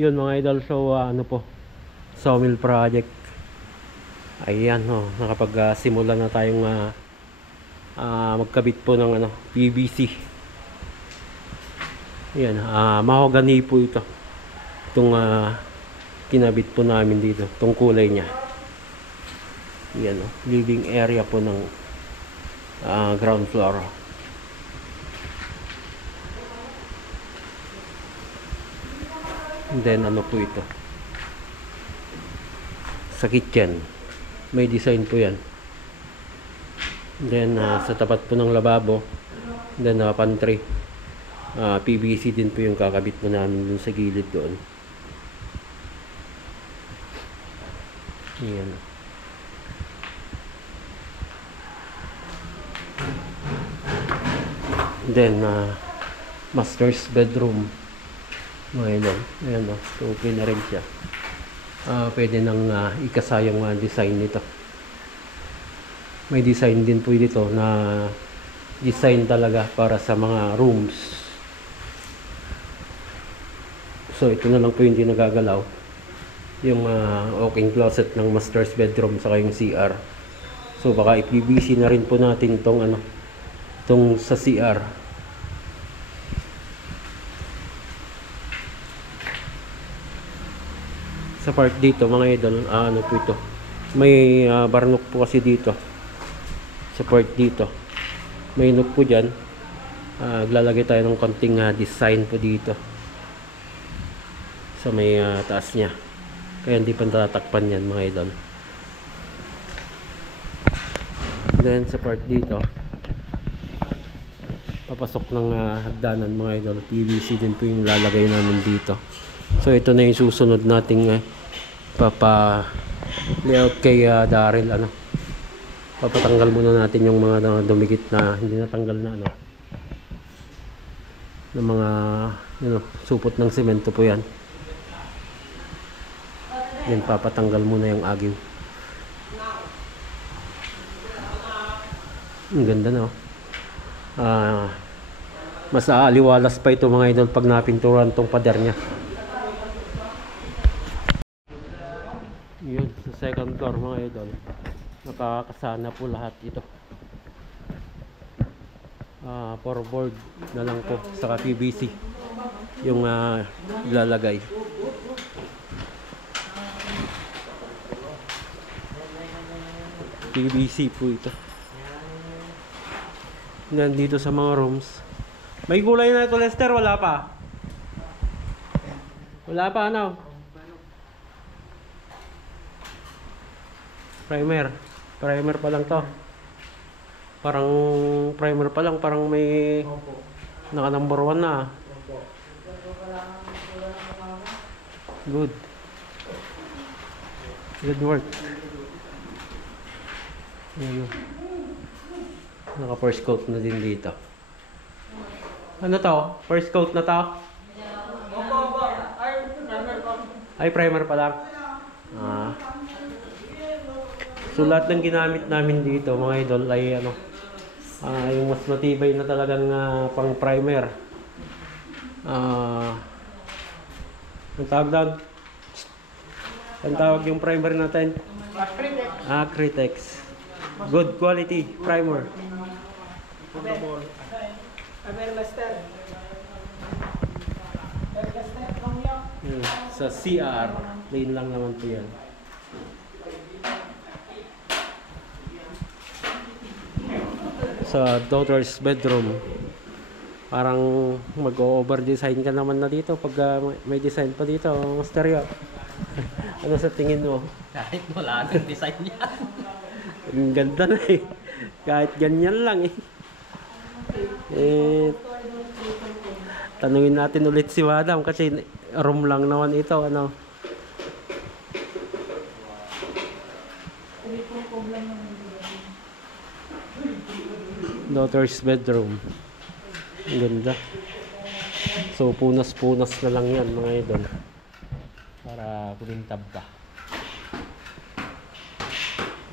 Yun mga idol, so ano po, sawmill project. Ayan, nakapag simula na tayong magkabit po ng PVC. Ayan, mahogany po ito. Itong kinabit po namin dito, itong kulay nya. Ayan, living area po ng ground floor. And then ano po ito, sa kitchen may design po yan. And then sa tapat po ng lababo, and then pantry, PVC din po yung kakabit po namin dun sa gilid doon. Ayan. And then master's bedroom mga idol. Ayan, so okay na rin siya. Pwede nang ikasa yung design nito. May design din po dito na design talaga para sa mga rooms. So ito na lang po yung hindi nagagalaw, yung walk-in closet ng master's bedroom saka yung CR. So baka i-PVC na rin po natin tong tong sa CR. Sa part dito mga idol, ano po ito, may barnok po kasi dito sa part dito, may nook po dyan. Lalagay tayo ng konting design po dito sa may taas nya, kaya hindi pa tatakpan yan mga idol. Then sa part dito, papasok ng hagdanan mga idol, PVC din po yung lalagay namin dito. So ito na yung susunod nating papa layout kay Daryl. Papatanggal muna natin yung mga dumikit na hindi natanggal na ng mga supot ng semento po yan. Yan, papatanggal muna yung agiw. Ang ganda na mas aaliwalas pa ito mga idol pag napinturan tong pader nya. Yun, sa second floor mga idol, nakakasana po lahat ito. Floorboard na lang po, saka PVC yung ilalagay. PVC po ito. Nandito sa mga rooms, may kulay na ito Lester, wala pa? Wala pa Primer pa lang to. Parang primer pa lang, parang may naka number 1 na. Good work. Naka first coat na din dito. Ano to? First coat na to? Ay, primer pa lang. So lahat ng ginamit namin dito mga idol ay yung mas matibay na talagang pang primer. Ang tawag yung primer natin? Critex. Good quality primer. Sa CR, plain lang naman po yan. Sa daughter's bedroom, parang mag-over design ka naman na dito pag may design pa dito, stereo. Ano sa tingin mo? Kahit wala nang design yan. Ang ganda na kahit ganyan lang tanungin natin ulit si Madam kasi room lang naman ito. Daughter's bedroom. Ang ganda. So punas-punas na lang yan mga idol para kumintab ka.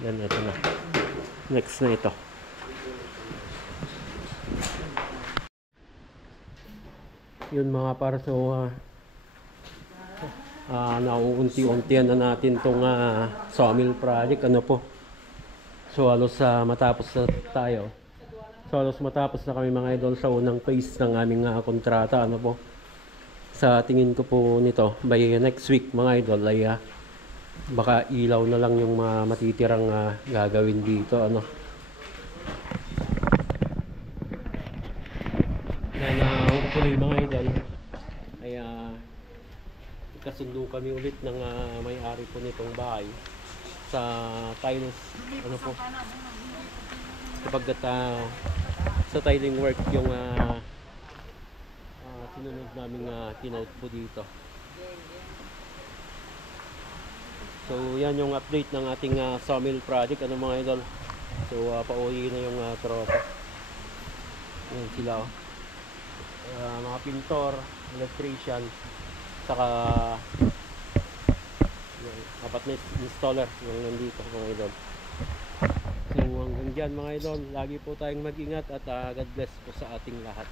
Yan, ito na. Next na ito. Yun mga par, so nauunti-untian na natin tong sawmill project. Ano po? So halos matapos na tayo. So halos matapos na kami mga idol sa unang phase ng aming kontrata. Ano po? Sa tingin ko po nito, by next week mga idol ay baka ilaw na lang yung matitirang gagawin dito. Ano? Na hopefully mga idol ay kasundo kami ulit ng may-ari po nitong bahay sa tiles. Ano po? Kapagkat sa tiling work yung sinunod namin kinote po dito. So yan yung update ng ating sawmill project. Ano mga idol? So pauwi na yung tropa. Yan sila oh. Mga pintor, electrician, saka yung apat na installer yung nandito mga idol. So hanggang dyan mga idol, lagi po tayong mag-ingat at God bless po sa ating lahat.